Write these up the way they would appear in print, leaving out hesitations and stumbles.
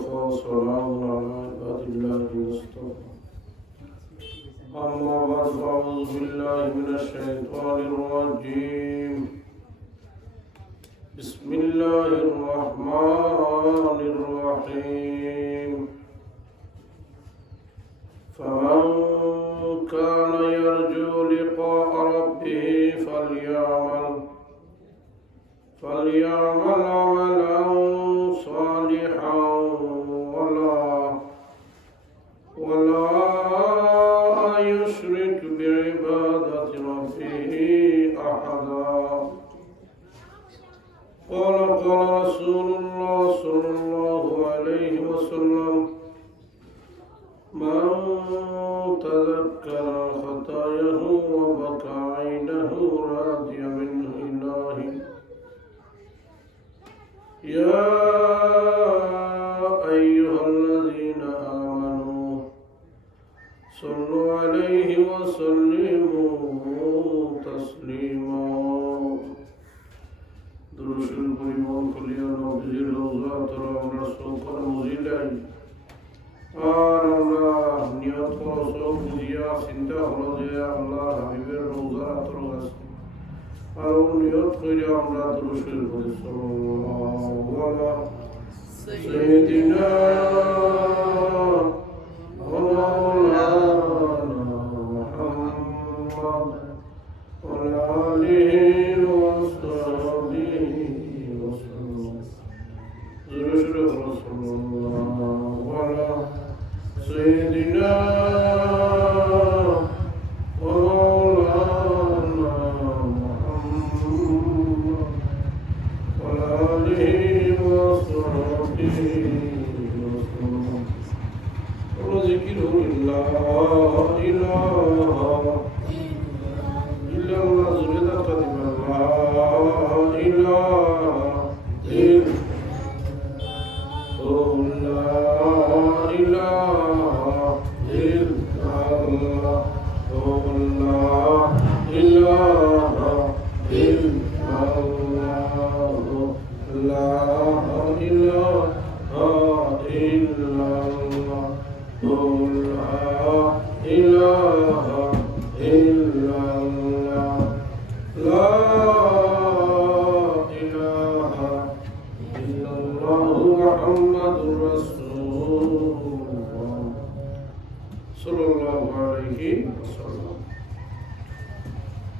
وكفى وسلام على عباد الله المصطفى أما بعد فأعوذ بالله من الشيطان الرجيم بسم الله الرحمن الرحيم فمن كان يرجو لقاء ربه فليعمل عملا صالحا ولا يشرك بعبادة ربه أحدا. قال رسول الله صلى الله عليه وسلم من تذكر خطاياه وبكى عينه راضي منه إلهي. يا أيها الذين آمنوا صلوا عليه وسلموا تسليما. درشل পরিমাণ কলিয়া নবীর রওজা তোরা আমরা সকল মুজিলাই আর আল্লাহ নিয়ত করছো বুঝিয়া চিন্তা হলো যে আল্লাহ হাবিবের রওজা তোর কাছে আর নিয়ত করে আমরা দুরূদ পড়ি সাল্লাল্লাহু আলা সাইয়্যিদিনা ওয়া মাওলানা মুহাম্মদ ওয়া আলিহি ওয়া সাহবিহি ওয়া সাল্লাম. দুরূদ সাল্লাল্লাহু আলা সাইয়্যিদিনা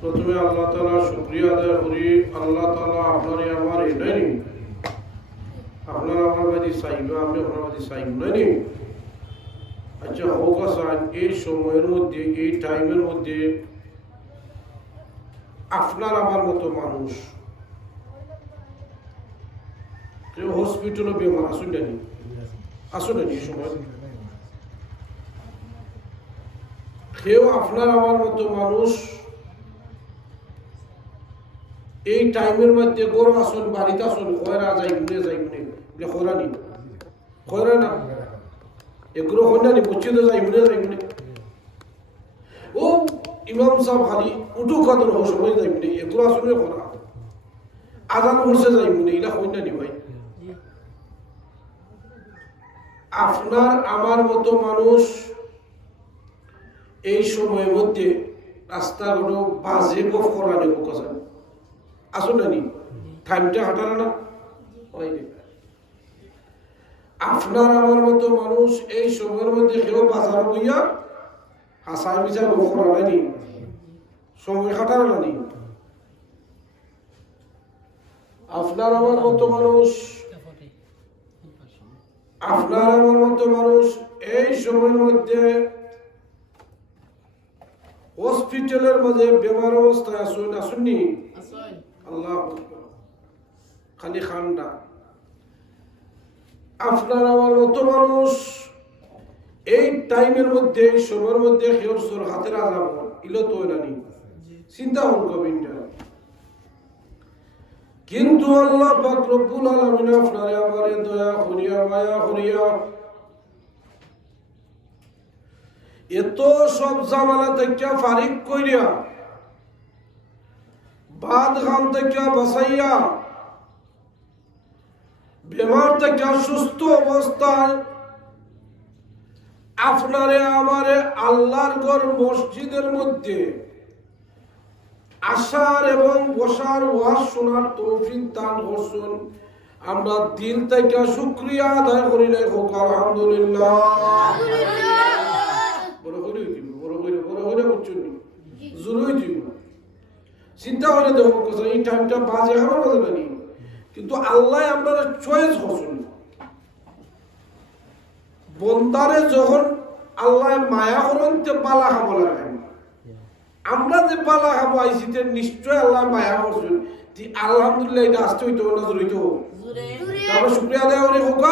প্রথমে আল্লাহ তাআলা শুকরিয়া আদায় করি। আল্লাহ তাআলা আপনারে আমার এটাই আপনারা আমার বাড়ি চাইলো আমি আপনার বাড়ি চাইব নাই। আচ্ছা হোক আসান এই সময়ের মধ্যে এই টাইমের মধ্যে আপনার আমার মতো মানুষ কেউ হসপিটালে বেমার আসুন নানি এই সময় কেউ আপনার আমার মতো মানুষ এই টাইমের মধ্যে গরু আসুন বাড়িতে আসুন খয়রা যাইবনে খয়রানি খয়রা না এগুলো হইনানি মসজিদে যাইবনে ও ইমাম সাহেব খালি উঠু কাদর সময় যাইবনে এগুলো আসলে খরা আজান করছে যাইবনে এটা হইনানি ভাই। আপনার আমার মতো মানুষ এই সময়ের মধ্যে রাস্তাগুলো বাজে গফ করানি কথা আসুন নানি টাইমটা হাঁটারা না আপনার আমার মতো মানুষ এই সময়ের মধ্যে কেউ বাজার হইয়া হাসাই বিচার গফ করানি সময় হাঁটারা নানি। আপনার আমার মতো মানুষ এই সময়ের মধ্যে হসপিটালের মাঝে বেমার অবস্থায় আসুননি আল্লাহ খালি খান্ডা। আপনার আমার মতো মানুষ এই টাইমের মধ্যে এই সময়ের মধ্যে কেউ সোর হাতের আজাব ইলো তো নানি চিন্তা হল কবিনটা। কিন্তু আল্লাহ পাক রব্বুল আলামিন আপনারে আমারে দয়া করিয়া মায়া করিয়া এত সব জামালা থেকে ফারিক কইরা বাদ গান থেকে বাঁচাইয়া বেমার থেকে সুস্থ অবস্থায় আপনারে আমারে আল্লাহর ঘর মসজিদের মধ্যে আসার এবং বসার ওয়াজ শোনার তৌফিক দান করছেন। আমরা দিল থেকে শুকরিয়া আদায় করি না হোক আলহামদুলিল্লাহ। বড় করে বুঝছেন জরুরি দিব চিন্তা করে দেখো এই টাইমটা বাজে আমার বাজে নাকি, কিন্তু আল্লাহ আমরা চয়েস করছেন। বন্দারে যখন আল্লাহ মায়া করেন তে পালা খাবো লাগান, আমরা যে পালা খাবো আইসিতে নিশ্চয় আল্লাহ মায়া করছেন। আলহামদুলিল্লাহ এটা আসতে হইতো না জড়িত তারপর শুক্রিয়া দেওয়া অনেক হোক।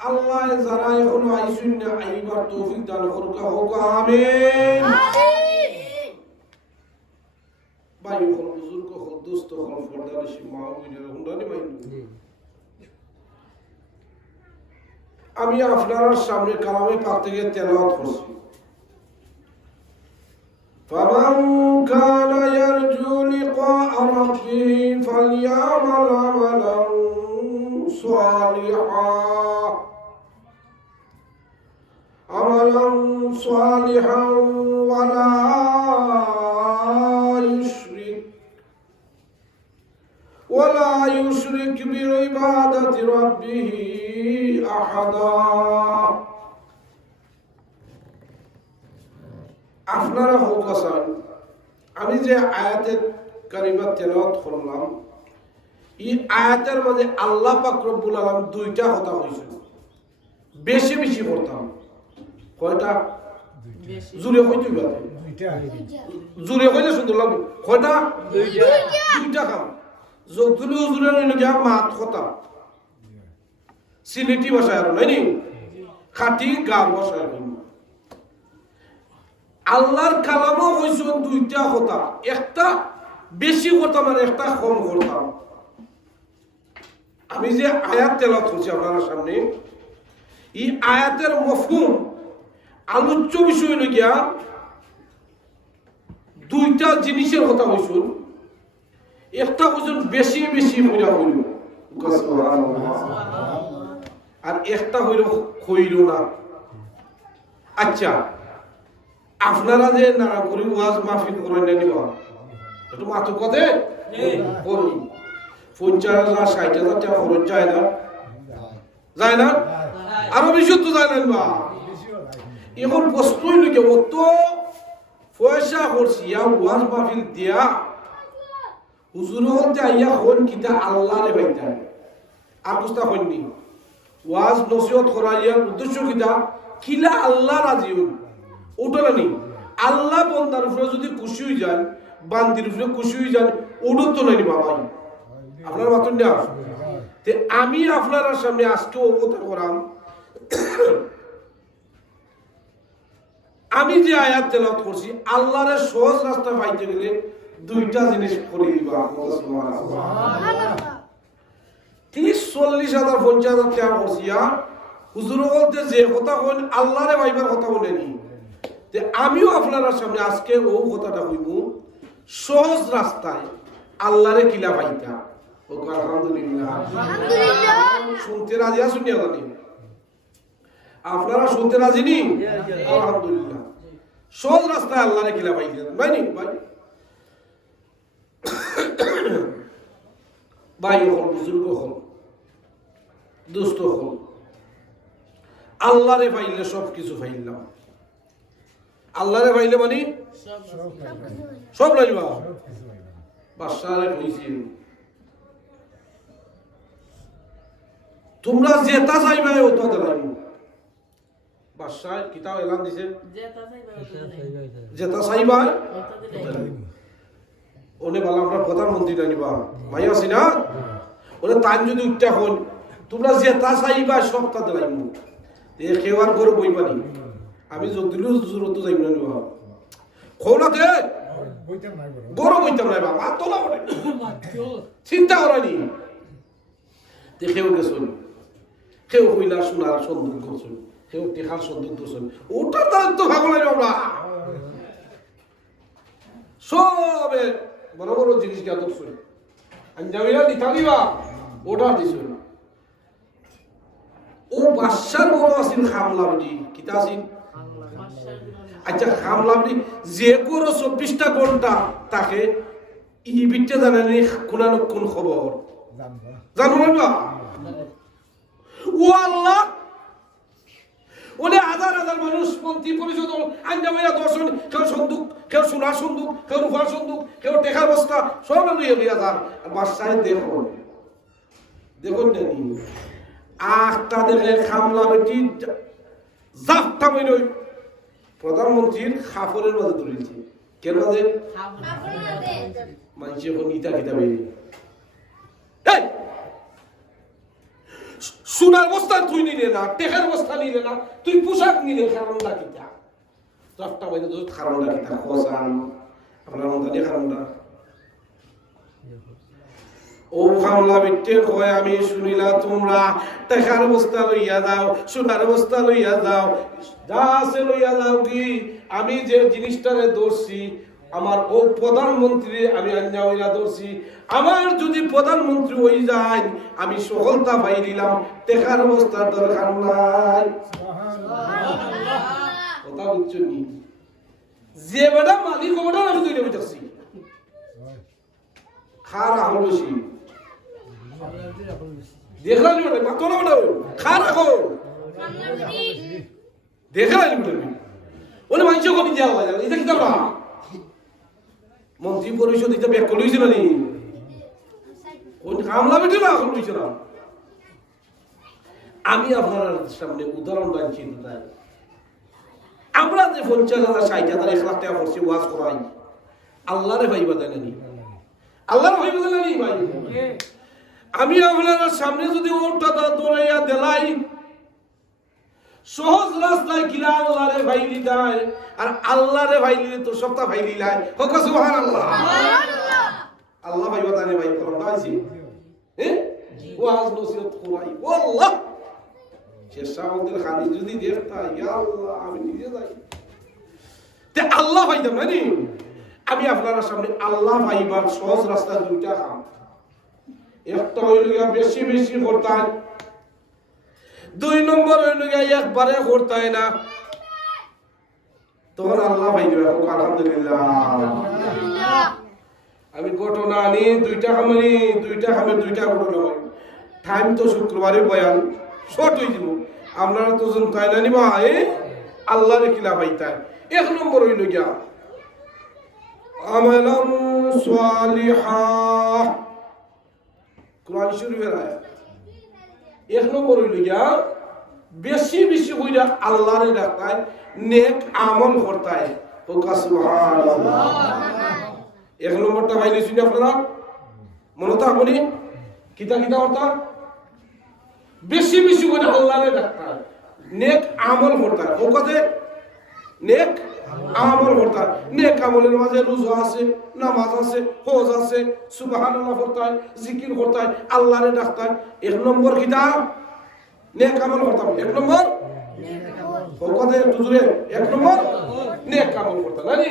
আল্লাহ যারা এখনো আইসুন না আইবার তৌফিক দান করুক হোক আমিন। ভাই হল বুজুর্গ হল দোস্ত হল ফরদানিশি মা বুইনের হুন্ডানি ভাই, আমি আপনার সামনে কালামে পাক থেকে তেলাওয়াত করছি। فمن كان يرجو لقاء ربه فليعمل عملا صالحا ولا يشرك بعبادة ربه أحدا। আপনারা হোক আসান, আমি যে আয়াতের কারিমা তেলাওয়াত করলাম এই আয়াতের মাঝে আল্লাহ পাক রব্বুল আলামিন দুইটা কথা হইছে, বেশি বেশি করতাম। কয়টা? জুড়ে কইতে হবে, জুড়ে কইলে সুন্দর লাগবে। কয়টা? দুইটা কাম। যতুল হুজুরের নিয়া মাত কথা সিলেটি ভাষায় আর নাই খাঁটি গার ভাষায়। আল্লাহর কালামও হইছে দুইটা কথা, একটা বেশি করতাম আর একটা কম করতাম। আমি যে আয়াত তেলাওয়াত করছি আপনার সামনে, এই আয়াতের মফহুম আলোচ্য বিষয় হইল গিয়া দুইটা জিনিসের কথা হইছিল। একটা হইছিল বেশি বেশি হইরা হইল আর একটা হইল হইল না। আচ্ছা আপনারা যে নারাগরি ওয়াজ মাহফিল করেন না নিবা একটু মাত্র কথা করুন 50,000 60,000 টাকা খরচ যায় না, যায় না? আরো বেশি তো যায় না বা এখন প্রশ্নই লিখে অত পয়সা করছি ওয়াজ মাহফিল দিয়া হুজুর হতে আইয়া হন কিতা আল্লাহ রে বাইতা আর কুস্তা হননি ওয়াজ নসিহত করাইয়ার উদ্দেশ্য কিতা কিলা আল্লাহ রাজি হন ওটা নি। আল্লাহ বন্দার উপরে যদি খুশি হয়ে যান, বান্দির উপরে খুশি হয়ে যান, ওটা তো নাই বাবা আপনার মাতন না। আমি আপনার সামনে আজকে অবগত করাম, আমি যে আয়াত তেলাওয়াত করছি আল্লাহর সহজ রাস্তা পাইতে গেলে দুইটা জিনিস করে দিবা। 30-40,000 50,000 টাকা করছি হুজুর বলতে যে কথা কইন আল্লাহরে ভাইবার কথা বলেনি। আমিও আপনার সামনে আজকে ও কথাটা কইব সহজ রাস্তায় আল্লাহরে কিলা পাইতা। আলহামদুলিল্লাহ শুনতে রাজি আছেন না? আপনারা শুনতে রাজি নি? আলহামদুলিল্লাহ সহজ রাস্তায় আল্লাহরে কিলা পাইতা ভাই নি ভাই। ভাই হল বুজুর্গ হল দুস্থ হল আল্লাহরে পাইলে সব কিছু পাইলাম। আল্লাহরে পাইলে মানে সব লাইবা। বাদশারে কইছি তোমরা যেটা চাইবা ওটা দিলাম। বাদশা কিতাব এলান দিছে যেটা চাইবা ওনে বলা আমরা প্রধানমন্ত্রী নিবা ভাই আছি না ওরে টাইম যদি উঠতে হন তোমরা যেটা চাইবা সবটা দিলাম। খেওয়ার করে বইবানি আমি যদিও জরুরত যাইব না নিবা খোলাতে গরম হইতাম না বাবা তোলা করে চিন্তা করানি। দেখেও গেছুন কেউ হইলা শোনার সন্দুক করছুন, কেউ টেকার সন্দুক করছুন, ওটা তো ভালো লাগে আমরা সবে বড় বড় জিনিস জ্ঞাত শুনে আঞ্জামিরা দিতালিবা ওটা দিছিল ও বাদশার বড় আছিল খামলাবডি কিতা আছিল আচ্ছা খামলাবডি যে কোনো 24টা ঘন্টা তাকে ই বিটে জানেনি কোন খবর জানো না ও আল্লাহ ওলে হাজার হাজার মানুষ মন্ত্রী পরিষদ আঞ্জামিরা দর্শন কেউ সন্দুক কেউ সোনার সন্দুক কেউ রূপার সন্দুক কেউ টেকার বস্তা সব লইয়া লইয়া যান আর বাদশাহ দেখুন দেখুন জানি তাদের খামলা বেটি জাপটা মেরে প্রধানমন্ত্রীর খাফরের মাঝে তুলেছে কেন মাঝে মানুষ এখন ইটা কিতাবে সোনার বস্তা তুই নিলে না টেকার বস্তা নিলে না তুই পোশাক নিলে কারণটা কিতা জাপটা মেরে তো কারণটা কিতা খোঁজান আপনার মন্ত্রী কারণটা ও খামলা বিটে কয় আমি শুনিলা তোমরা টাকার বস্তা লইয়া যাও সোনার বস্তা লইয়া যাও যা আছে লইয়া যাও কি আমি যে জিনিসটারে ধরছি আমার ও প্রধানমন্ত্রী আমি আঞ্জামিরা ধরছি আমার যদি প্রধানমন্ত্রী হয়ে যায় আমি সফলতা পাই দিলাম টাকার বস্তার দরকার নাই কথা বুঝছো নি যে বেটা মালিক ওটা আমি তৈরি হইতেছি খারা হল বেশি দেখলাম বেটা মাত্র না বেটা খারা হো দেখলাম বেটা ওনে মানুষ কোন দিয়া হয় এটা কি না মন্ত্রী পরিষদ এটা ব্যাক করে হইছিল নি কোন কামলা বেটে না কোন হইছিল আমি আপনার সামনে উদাহরণ রাখছি তাই আমরা যে 50,000 60,000 1 লাখ টাকা করছি ওয়াজ করাই আল্লাহরে ভাইবা দেন নি আল্লাহর ভাইবা দেন নি ভাই আমি আপনার সামনে যদি ওটা দৌড়াইয়া দেলাই সহজ রাস্তায় কিরা আল্লাহরে ভাইলি দেয় আর আল্লাহরে ভাইলি তো সবটা ভাইলি লাই হোক সুবহানাল্লাহ আল্লাহ ভাইবা দেন ভাই করম দাইছি ওয়াজ নসিহত করাই আল্লাহ শেষামদের খালি যদি দেখতা ইয়া আল্লাহ আমি নিজে যাই তে আল্লাহ ভাইদাম নানি আমি আপনার সামনে আল্লাহ ভাইবার সহজ রাস্তা দুইটা কাম একটা হইল বেশি বেশি করতে হয় 2 নম্বর হইল একবারে করতে হয় না তখন আল্লাহ ভাই দেবে আলহামদুলিল্লাহ আমি ঘটনা আনি দুইটা খামে দুইটা ঘটনা হয় টাইম তো শুক্রবারে বয়ান শর্ট হয়ে যাব আপনারা তো তাই না নিবা আল্লাহর কিলা ভাইতাই 1 নম্বর হইল গিয়া আমালান সালিহা কুরআন শরীফের আয়াত 1 নম্বর হইল গিয়া বেশি বেশি কইরা আল্লাহরে ডাকায় নেক আমল করতায় তো সুবহানাল্লাহ 1 নম্বরটা ভাইলে শুনি আপনারা মনে তো আপনি কিতা করতা বেশি বেশি করে আল্লাহরে ডাকায় নেক আমল করতায় ও কথা নেক আমল করতায় নেক আমলের মাঝে রোজা আছে নামাজ আছে হজ আছে সুবহানাল্লাহ করতায় জিকির করতায় আল্লাহরে ডাকতায় 1 নম্বর কিতা নেক আমল করতাম 1 নম্বর ও কথা একটু জোরে 1 নম্বর নেক আমল করতাম জানি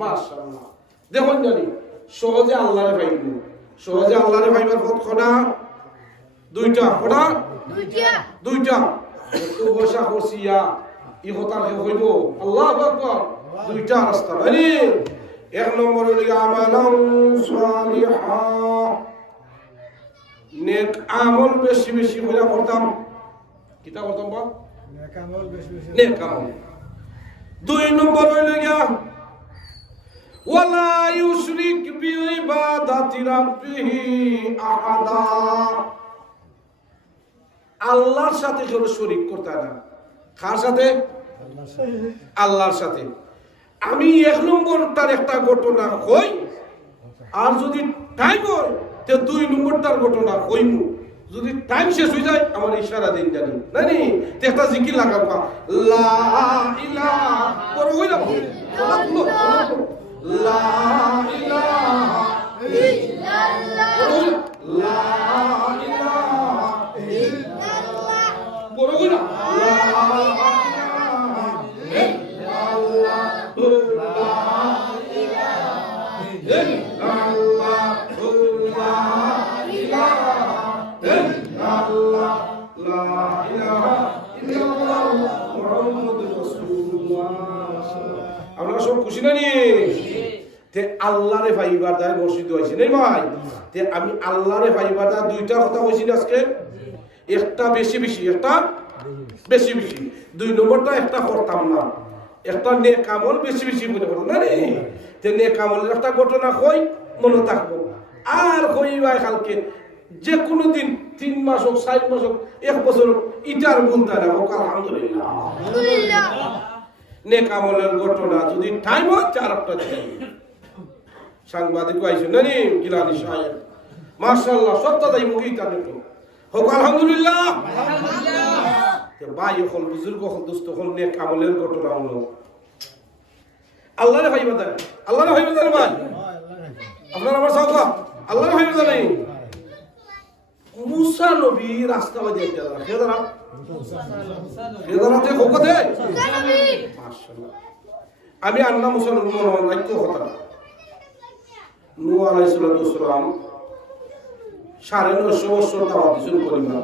মাশাআল্লাহ দেখুন জানি সহজে আল্লাহরে পাইব সহজে আল্লাহরে পাইবার পথ কটা দুইটা একটু বসা করছিয়া ই কথা হইব আল্লাহু আকবার দুইটা রাস্তা মানে 1 নম্বর হইল আমালান সালিহা নেক আমল বেশি বেশি করে করতাম কিতা করতাম বা নেক আমল বেশি বেশি নেক আমল 2 নম্বর হইল গিয়া ওয়ালা ইউশরিক বিইবাদাতি রাব্বিহি আহাদা আল্লাহর সাথে কেউ শরীক করতে না কার সাথে আল্লাহর সাথে আমি 1 নম্বরটার একটা ঘটনা কই আর যদি টাইম হয় তে 2 নম্বরটার ঘটনা কইমু যদি টাইম শেষ হয়ে যায় আমার ইশারা দিন জানি নানি তে একটা জিকির লাগাবো লা ইলাহা পরে হই না লা ইলাহা ইল্লাল্লাহ লা ইলাহা ইল্লাল্লাহ পরে হই না লা ইলাহা ইল্লাল্লাহ লা ইলাহা আপনারা সব খুশি না নি তে আল্লাহরে ভাইবার দায় মসজিদ হয়েছে নাই ভাই তে আমি আল্লাহরে ভাইবার দা দুইটা কথা কইছি আজকে একটা বেশি বেশি একটা বেশি বেশি দুই নম্বরটা একটা করতাম না একটা নেক আমল বেশি বেশি মনে করতাম না রে তে নেক আমলের একটা ঘটনা কই মনে থাকবো আর কই ভাই কালকে যে কোনো দিন 3 মাস হোক 4 মাস হোক 1 বছর হোক ইটার বলতে না হোক আলহামদুলিল্লাহ নেক আমলের ঘটনা যদি টাইম হয় চারটা দিন সাংবাদিক আইছেন না নি গিলানি সাহেব মাশাআল্লাহ সত্যতাই মুখি তানে তো হোক আলহামদুলিল্লাহ তে ভাই হল বুজুর্গ হল দোস্ত হল নেক আমলের ঘটনা হলো আল্লাহরে ভাইবা দেন আল্লাহরে ভাইবা দেন ভাই আপনারা আমার সাথে আল্লাহরে ভাইবা দেন মুসা নবী রাস্তা বাজে যারা খেদারাতে হোকতে মাশাআল্লাহ আমি আল্লাহ মুসা নবী মনে রাখতে কথা নূহ আলাইহিস সালাম 950 বছর দাওয়াত দিছেন কলিমা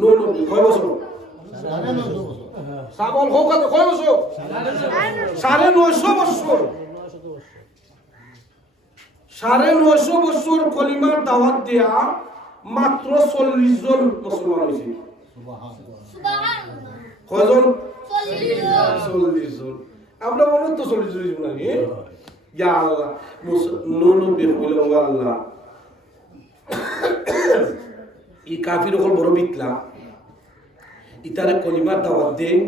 নূহ নবী কয় বছর সাবল হোকতে কয় বছর 950 বছর 950 বছর কলিমার দাওয়াত দেয়া মাত্র 40 জন মুসলমান হয়েছে কয়জন 40 জন আমরা মনে তো 40 জন নাকি ইয়া আল্লাহ নবী কইলো আল্লাহ এই কাফির হল বড় বিতলা ইতারে কলিমার দাওয়াত দেন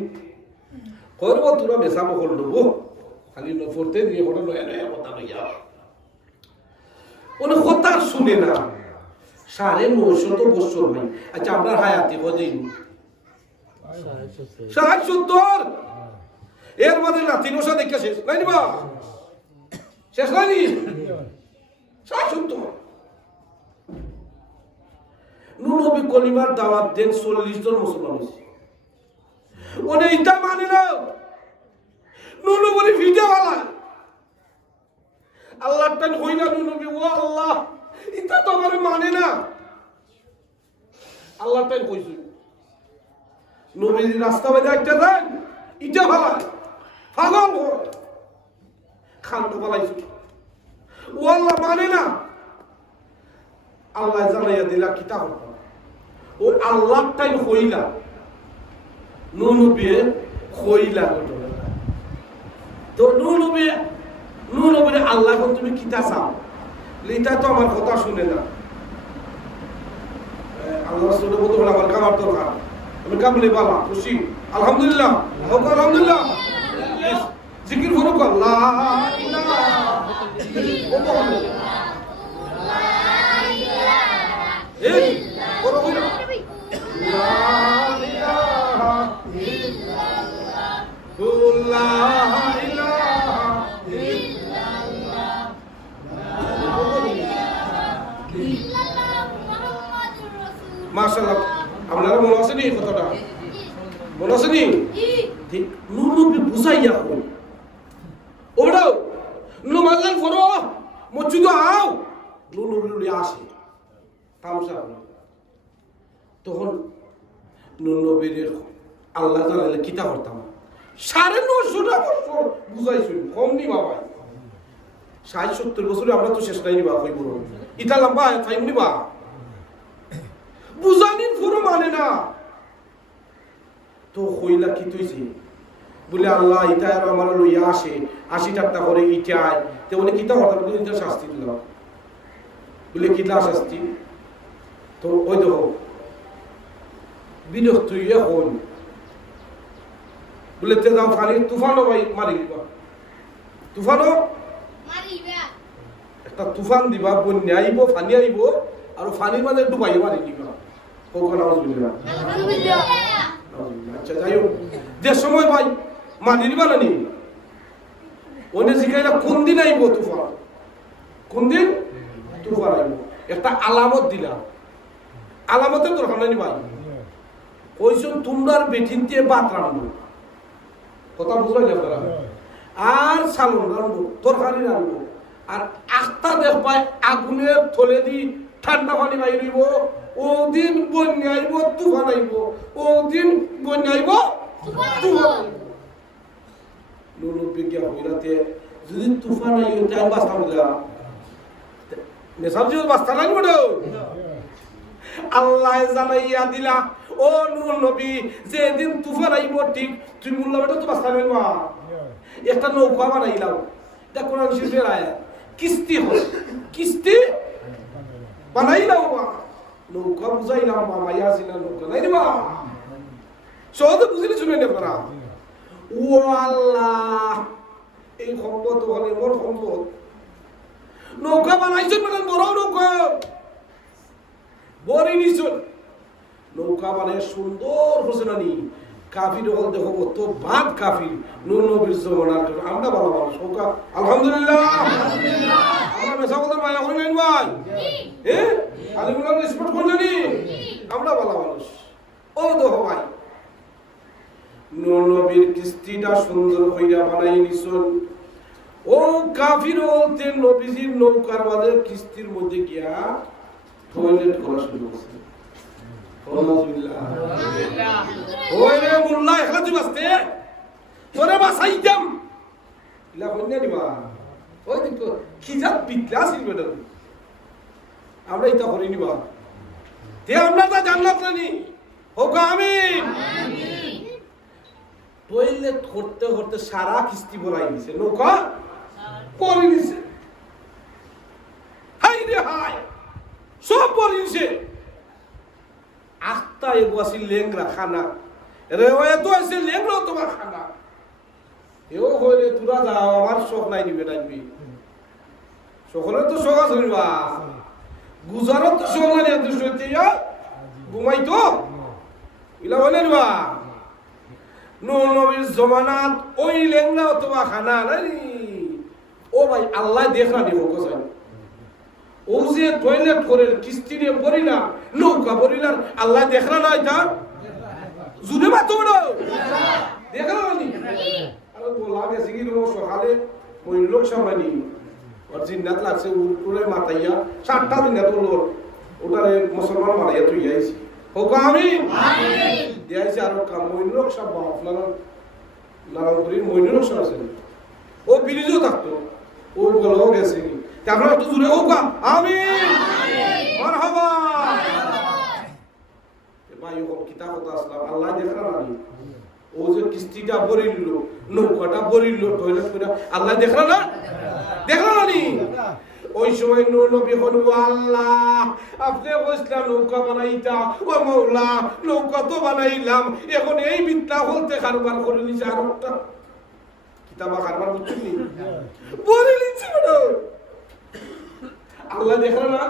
করব তোরা মেসাব হল দেবো খালি নফরতে দিয়ে হল নয়া নয়া কথা লইয়া ওনে কথা শুনে না 950 বছর ভাই আচ্ছা আপনার হায়াতে কদিন 70 এর মধ্যে লাতিন ওষা দেখে শেষ নাই বা শেষ হয়নি 70 নূহ নবী কলিমার দাওয়াত দেন 40 জন মুসলমান হয়েছে ওনে ইটা মানে না নূহ নবী ভিডিওওয়ালা আল্লাহ তান কইনা নূহ নবী ও আল্লাহ ইটা তো আমার মানে না আল্লাহ তাই কইছে নবীর রাস্তা বেদা একটা দেন ইটা ভালা পাগল খান্ড বলাইছে ও আল্লাহ মানে না আল্লাহ জানাইয়া দিলা কিতাব ও আল্লাহ তাই কইলা নূহ নবী কইলা তো নূহ নবী আল্লাহ কোন তুমি কিতা চাও লিটা তো আমার কথা শুনে না আল্লাহ রাসূলের মতো বলে আমার কামার দরকার আমি কামলে বালা খুশি আলহামদুলিল্লাহ হোক আলহামদুলিল্লাহ জিকির করো আল্লাহ ইলাহা ইল্লাল্লাহ লা ইলাহা ইল্লাল্লাহ লা ইলাহা মাশাআল্লাহ আপনারা মনে আছে নি কথাটা মনে আছে নি ঠিক নূহ নবী বুঝাইয়া কই ওড়াও নমাজাল পড়ো মসজিদ আও নূহ নবী আসে তামসা তখন নূহ নবীর আল্লাহ তাআলা কিতা করতাম 950 বছর বুঝাইছেন কম নি বাবা 60-70 বছরে আমরা তো শেষ নাইনি বাবা কইব ইটা লম্বা টাইম নি বা বুঝানির পুরো মানে না তো কইলা কি তুইছি বলে আল্লাহ ইটা আর আমার লইয়া আসে 80 টাকা করে ইটায় তে উনি কিতা কথা বলে ইটা শাস্তি দিল বলে কিতা শাস্তি তো ওই দেখো বিরক্ত হইয়া হল বলে তে দাও খালি তুফানও ভাই মারি দিবা তুফানও মারিবা একটা তুফান দিবা বন্যা আইব পানি আইব আর পানির মাঝে ডুবাই মারি দিবা কোন আলহামদুলিল্লাহ আলহামদুলিল্লাহ আচ্ছা যাইও যে সময় ভাই মানি দিবা না নি ওনে জিকাইলা কোন দিন আইব তুফান কোন দিন তুফান আইব একটা আলামত দিলা আলামতের দরকার নাই ভাই কইছুন তোমরার বেঠিনতে ভাত রান্না কথা বুঝলাই আপনারা আর সালন রান্না তরকারি রান্না আর আখতা দেখ পায় আগুনের থলে দি ঠান্ডা পানি বাইরিব ও দিন বন্যা আইব তুফান আইব ও দিন বন্যা আইব তুফান আইব বিজ্ঞা হইরাতে যদি তুফান আই টাইম বাস্তা মিলা মেসাবজি বাস্তা নাই বড় আল্লাহ জানাইয়া দিলা ও নূর নবী যেদিন তুফান আইব ঠিক তুমি মুল্লা বেটা তো বাস্তা নিবা একটা নৌকা বানাইলাম এটা কোরআন শরীফের আয়াত কিস্তি হয় কিস্তি বানাইলাম নৌকা বুঝাইলাম মামাইয়া ছিল নৌকা নাই রে বা সহজে বুঝিনি শুনেন আপনারা ও আল্লাহ এই সম্পদ হলে মোর সম্পদ নৌকা বানাইছেন মানে বড় নৌকা বড় নিছন নৌকা বানায় সুন্দর হোসেনানি কাফির হল দেখো তো বাদ কাফির নূর নবীর জমানার আমরা ভালো মানুষ নৌকা আলহামদুলিল্লাহ আমরা মেসা কথা মায়া করে নেন ভাই হ্যাঁ আলিমুল্লাহ রেসপেক্ট করলেনি আমরা ভালো মানুষ ও দেখো ভাই নূর নবীর কিস্তিটা সুন্দর হইয়া বানাই নিছন ও কাফির বলতে নবীজির নৌকার মাঝে কিস্তির মধ্যে গিয়া টয়লেট করা শুরু করছে আলহামদুলিল্লাহ ওরে মুল্লা এখলা তুই বাসতে তোরে বাসাইতাম ইলা হইনা নিবা ওই দেখো কি যা পিতলা ছিল ম্যাডাম আমরা এটা করি নিবা তে আমরা তো জান্নাত রানি হোক আমিন টয়লেট করতে করতে সারা কিস্তি ভরাই দিছে নৌকা পরে দিছে হাই রে হাই সব পরে দিছে আখতা এগুয়াছি লেংরা খানা রে ওয়ে তো আছে লেংরা তোমার খানা এও হইলে তোরা যাও আমার শখ নাই নিবে নাইবি সকলের তো শখ আছে নিবা গুজারত তো শখ নাই এত সইতে ঘুমাই তো ইলা হইলে নিবা নূর নবীর জমানাত ওই লেংরা অথবা খানা নাই ও ভাই আল্লাহ দেখা দিব কোথায় ও যে টয়লেট করে কিস্তি নিয়ে পড়িলাম নৌকা পড়িলাম আল্লাহ দেখলা না এটা জুড়ে মাতো বড় দেখলা নি আরে বলা গেছে কি রো সকালে ওই লোক সামানি আর জিন্নাত লাগছে উপরে মাথাইয়া 7টা দিন এত লোক ওটারে মুসলমান মারাইয়া তুই আইছি হোক আমিন আমিন দিয়াইছে আর কাম ওই লোক সব আপনারা লাগাউরি মইনুর লোক আছে ও বিরিজও থাকতো ও বলো গেছে আপনারা একটু জুড়ে হোক আমিন মারহাবা ভাই ও কিতাব কথা আসলাম আল্লাহ দেখরা না ও যে কিস্তিটা বরিল নৌকাটা বরিল টয়লেট করে আল্লাহ দেখরা না নি ওই সময় নূর নবী হলো আল্লাহ আপনি কইছিলেন নৌকা বানাইতা ও মাওলা নৌকা তো বানাইলাম এখন এই বিদ্যা বলতে কারবার করে নিছে আর একটা কিতাব কারবার বুঝছিনি বরিল ছিল আল্লাহ দেখরা না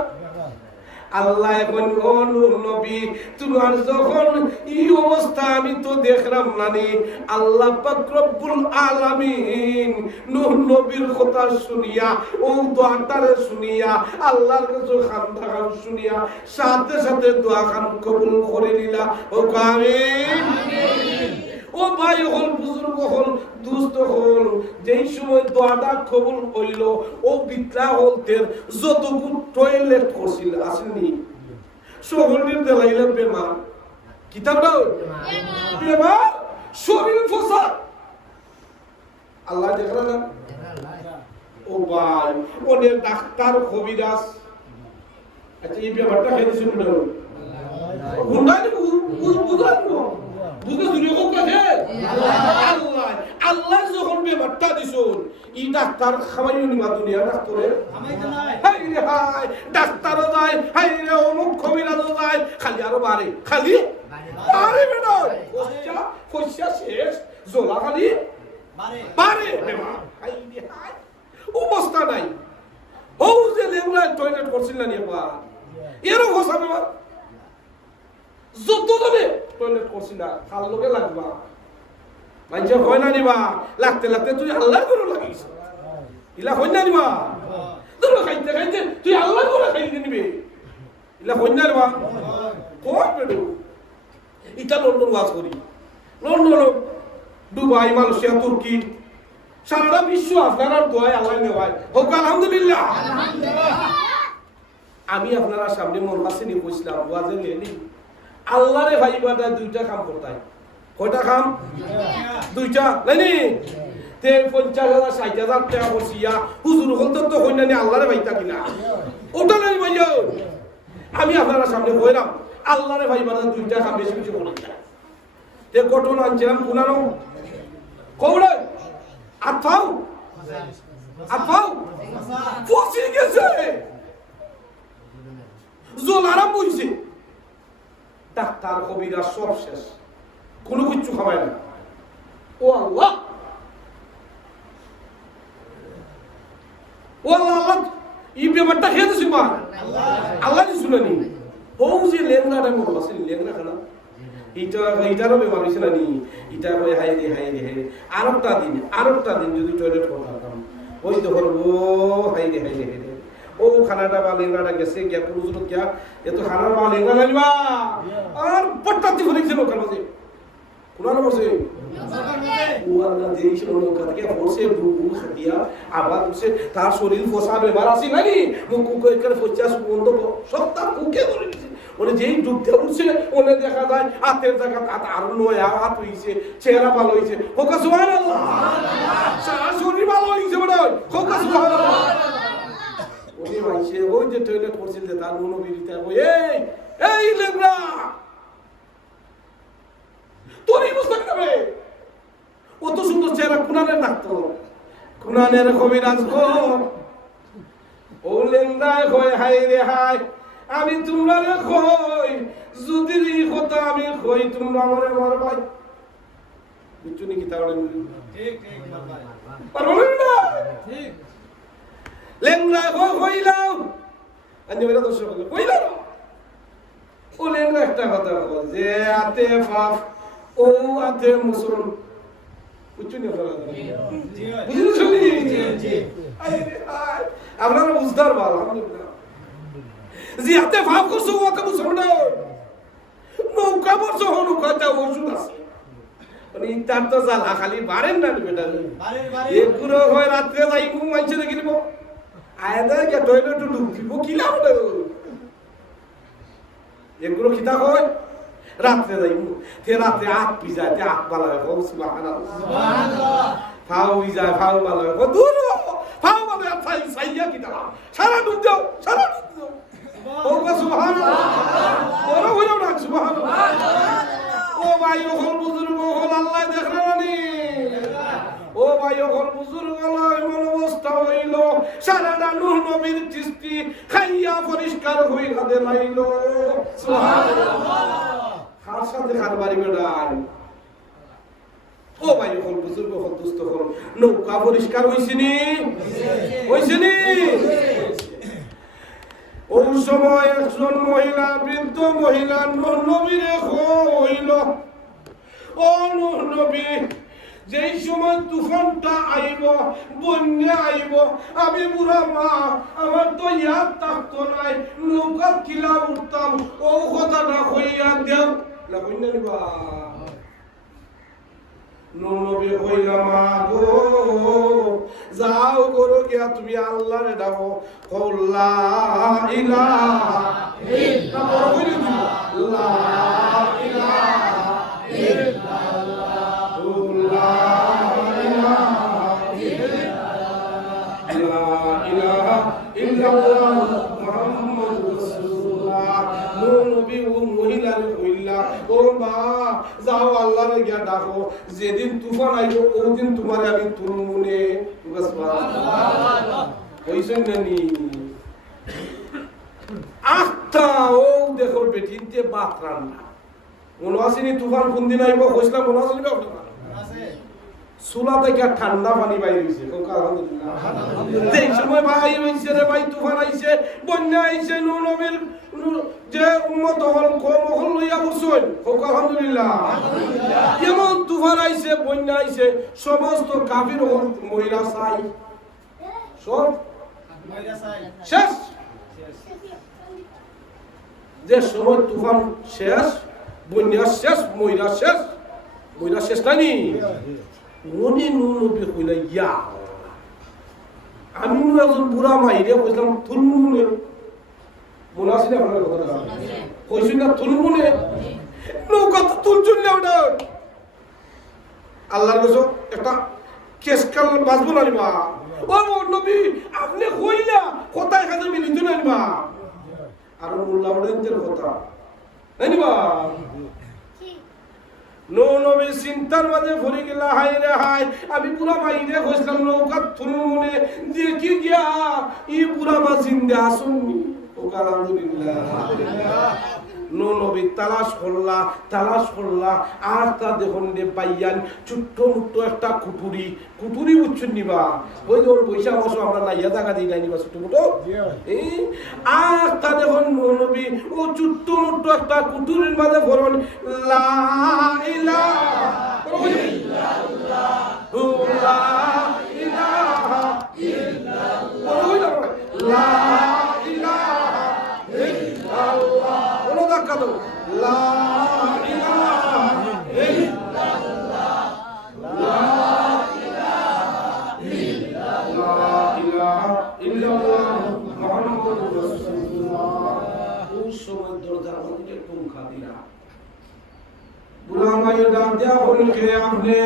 আল্লাহ এখন ও নূর নবী তোমার যখন এই অবস্থা আমি তো দেখলাম নানি আল্লাহ পাক রব্বুল আলামিন নূর নবীর কথা শুনিয়া ও দোয়াটারে শুনিয়া আল্লাহর কাছে খান্দা খান শুনিয়া সাথে সাথে দোয়া খান কবুল করে নিলা ও আমিন ও ভাই হল বুজুর্গ হল দুস্থ হল যেই সময় দোয়াটা কবুল হইল ও বিতলা হলতের যতগুলো টয়লেট করছিল আসেনি সকলের দেলাইলে বেমার কিতাবটাও বেমার শরীর ফসা আল্লাহ দেখলা না ও ভাই ওদের ডাক্তার কবিরাজ আচ্ছা এই ব্যাপারটা খাইতে শুনে দাও গুন্ডাই বুঝানো বুঝে জুড়ে হোক কাছে আল্লাহ আল্লাহ যখন ব্যাপারটা দিছুন ই ডাক্তার খামাইও নিবা দুনিয়া ডাক্তারে হাই রে হাই ডাক্তারও যায় হাই রে অমুক কবিরাজও যায় খালি আরো বাড়ে খালি বাড়ে বেটা ফসা শেষ জোলা খালি বাড়ে বেমা হাই রে হাই অবস্থা নাই ও যে লেগুলা টয়লেট করছিল না নিবা এরও ফসা বেমা যত ধরে টয়লেট করছি না খাল লোকে লাগবা মাইজে হয় না নিবা লাগতে লাগতে তুই আল্লাহর করে লাগিস ইলা হয় না নিবা তোরা খাইতে খাইতে তুই আল্লাহর করে খাইতে নিবে ইলা হয় না নিবা কোন বেডু ইটা লন্ডন ওয়াজ করি লন্ডন দুবাই মালয়েশিয়া তুর্কি সারা বিশ্ব আপনার দোয়ায় আল্লাহ নেওয়ায় হোক আলহামদুলিল্লাহ আমি আপনারা সামনে মোর কাছে নিয়ে কইছিলাম ওয়াজে লেনি আল্লাহরে ভাইবাদা দুইটা কাম করতাই কয়টা কাম দুইটা নাইনি তে 50,000 60,000 টাকা বসিয়া হুজুর হল তো হইনানি আল্লাহরে ভাইতা কিনা ওটা নাই ভাইয়া আমি আপনারা সামনে কইলাম আল্লাহরে ভাই মানে দুইটা কাম বেশি বেশি বলুন তে ঘটনা আনছিলাম কুনানো কৌড়ে আত্মাও ফসি গেছে জল আরাম বইছে ডাক্তার কবিরা সব শেষ কোনো কিছু খাবায় না ও আল্লাহ ই ব্যাপারটা খেয়ে দিছি মা আল্লাহ নি শুনানি ও যে লেংরাটা মনে আছে লেংরা খানা এইটারও ব্যাপার হয়েছে না নি এটা কই হাই রে আরেকটা দিন যদি টয়লেট করতাম ওই তো করবো হাই রে ও খানাটা বা লেংরাটা গেছে গিয়া পুরুষত গিয়া এত খানার বা লেংরা জানিবা আর পট্টাতি ভরে গেছিল ওখান মাঝে কোনানো বসে ওয়ালা দেশ লোক থেকে ফসে বুবু খাটিয়া আবার সে তার শরীর ফসা বেমার আছে নানি মুখ করে ফসা সুগন্ধ সব তার মুখে ধরে দিছে ওনে যেই ডুবতে উঠছে ওনে দেখা যায় হাতের জায়গা আর নয়া হাত হইছে চেহারা ভালো হইছে হোকা সুবহানাল্লাহ সারা শরীর ভালো হইছে বড় হোকা সুবহানাল্লাহ ওনে মাইছে ওই যে টয়লেট করছিল তার মনোবিরিতা ওই এই লেবরা তোরই বুঝতে হবে কত সুন্দর চেহারা কুনানের ডাক্তার কুনানের কবিরাজ গো ও লেংরায় কয় হাই রে হাই আমি তোমরা রে কই যদি এই কথা আমি কই তোমরা আমারে মারবাই বুঝছো নাকি তাহলে ঠিক বাবা পারবো না ঠিক লেংরায় কইলাম আজ মেরা দোষ হলো কইলাম ও লেংরা একটা কথা বল যে আতে ফাফ ও আতে মুসলমান বুঝছেন আপনারা বুঝদার ভালো জিয়াতে ভাব করছো ওকে মুসলমান নৌকা বর্ষ নৌকাটা ওষুধ আছে মানে তার তো জ্বালা খালি বাড়েন না বেটা এগুলো হয় রাত্রে যাই ঘুম মানছে দেখি নিব আয়দা কে টয়লেট ডুব দিব কি লাভ এগুলো খিতা হয় রাত্রে যাইমু তে রাত্রে আট পিজায় তে আট বালা হয় সুবহানাল্লাহ ফাও পিজায় ফাও বালা হয় দূর ফাও বালা ফাই সাইয়া কি দাও সারা ডুব দাও ও সুবহানাল্লাহ ওরা হইলো না সুবহানাল্লাহ ও ভাই ও হল বুজুর্গ হল আল্লাহ দেখরানি ও ভাই ও হল বুজুর্গ আল্লাহ এমন অবস্থা হইল সারাটা নূহ নবীর চিস্তি খাইয়া পরিষ্কার হইয়া দেলাইলো সুবহানাল্লাহ খার সাথে খার বাড়ি বেড়ায় ও ভাই হল বুজুর্গ হল দুস্থ হল নৌকা পরিষ্কার হইছিনি ওই সময় একজন মহিলা বৃদ্ধ মহিলা নূহ নবীরে হইল ও নূহ নবী যেই সময় তুফানটা আইব বন্যা আইব আমি বুড়া মা আমার তো ইয়াদ থাকতো নাই নৌকা কিলা উঠতাম ও কথাটা হইয়া দেব লাগইনা নিবা নবী কইলা মা গো যাও করো গিয়া তুমি আল্লাহরে ডাকো লা ইলাহা ইল্লাল্লাহ লা ইলাহা ইল্লাল্লাহ লা ইলাহা ইল্লাল্লাহ মুহাম্মাদুর রাসূলুল্লাহ নবী ও মহিলার কইলা ও মা যাও আল্লাহরে গিয়া ডাকো যেদিন তুফান আইবো ওদিন তোমারে আমি তুলমুনে সুবহানাল্লাহ কইছেন নানি আত্তা ও দেখো বেটিতে ভাত রান্না মনে আসেনি তুফান কোন দিন আইবো কইছিলাম মনে আসেনি আছে সুলা থেকে ঠান্ডা পানি বাইরে হইছে আলহামদুলিল্লাহ এই সময় ভাই হইছে রে ভাই তুফান আইছে বন্যা আইছে নূহ নবীর যে উম্মত হল কম হল লইয়া বসছেন আলহামদুলিল্লাহ এমন তুফান আইছে বন্যা আইছে সমস্ত কাফির হল মহিলা চাই সব মহিলা চাই শেষ যে সময় তুফান শেষ বন্যা শেষ মহিলা শেষ নানি উনি নূহ নবী কইলা ইয়া আমি একজন বুড়া মাইরে কইলাম তুলমুনে মনে আছে না আপনার কথা কইছি না তুলমুনে নৌকা তো তুলছুন না ওটা আল্লাহর কাছে একটা কেসকাল বাজবো না নিবা ও নবী আপনি কইলা কোথায় কাজে মিলিত না নিবা আর মোল্লা বড়ের কথা নাই নিবা নো নবী চিন্তার মাঝে ভরে গেলা হাই রে হাই আমি পুরা মাইরে কইছিলাম নৌকা তুলুন মনে দেখি গিয়া ই পুরা মা জিন্দা আসুননি ও আলহামদুলিল্লাহ নো নবী তালাশ করলা আর তা দেখুন রে পাইয়ান ছোট্ট মুট্ট একটা কুটুরি উচ্চন নিবা ওই যে ওর পয়সা বসো আমরা নাইয়া জায়গা দিই নাই নিবা ছোট্ট মুটো আর তা দেখুন নো নবী ও ছোট্ট মুট্ট একটা কুটুরির মাঝে ভরণ লা ইলাহা ইল্লাল্লাহ লা ইলাহা ইল্লাল্লাহ লা লা ইলাহা ইল্লাল্লাহ লা ইলাহা ইল্লাল্লাহ মুহাম্মাদুর রাসূলুল্লাহ ওই সময় দরজার মধ্যে টুমকা দিলা বুড়া মায়ের ডাক দেয়া বলেন কে আপনি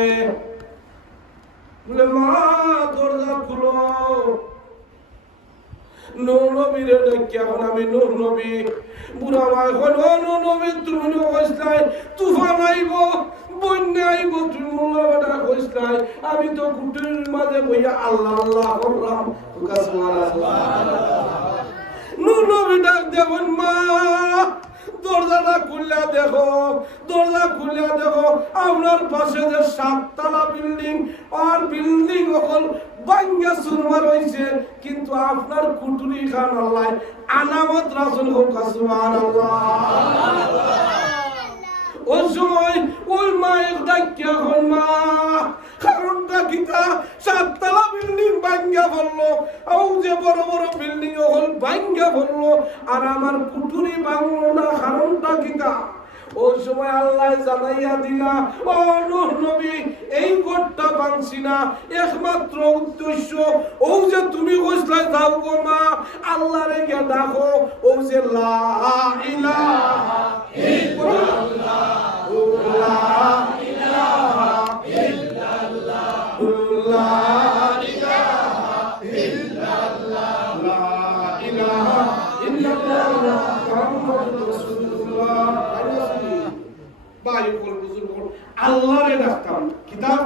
বলে মা দরজা খুলো নূর নবীর ডাক এখন আমি নূর নবী বুড়া মা এখন ও নূর নবী তুমি কইছলাই তুফান আইব বন্যা আইব তুমি মোল্লা বড়া কইছলাই আমি তো কুটির মাঝে বইয়া আল্লাহ আল্লাহ করলাম সুবহানাল্লাহ নূর নবী ডাক দেবেন মা দরজা খুলে দেখো আপনার পাশে যে 7 তলা বিল্ডিং আর বিল্ডিং ওখান ভাঙ্গা চুরমার হইছে কিন্তু আপনার কুটুরি খান আল্লাহ আলামত রাসূল হোক সুবহানাল্লাহ ওই সময় ওই মায়ের ডাকিয়া হন মা কারণটা কিতা 7 তলা বিল্ডিং ভাঙ্গা পড়লো ও যে বড় বড় বিল্ডিং হল ভাঙ্গা পড়লো আর আমার কুটুরি ভাঙলো না কারণটা কিতা ওই সময় আল্লাহ জানাইয়া দিলা ও নূহ নবী এই ঘরটা ভাঙছি না একমাত্র উদ্দেশ্য ও যে তুমি কইছলা যাও গো মা আল্লাহরে গিয়া ডাকো ও যে লা ইলাহা ইল্লাল্লাহ লা ইলাহা ইল্লাল্লাহ লা ইলাহা ইল্লাল্লাহ লা ইলাহা ইল্লাল্লাহ মুহাম্মাদুর রাসূলুল্লাহ বায়ুকুল বুজুর্গ আল্লাহরে ডাকতাম কিতাব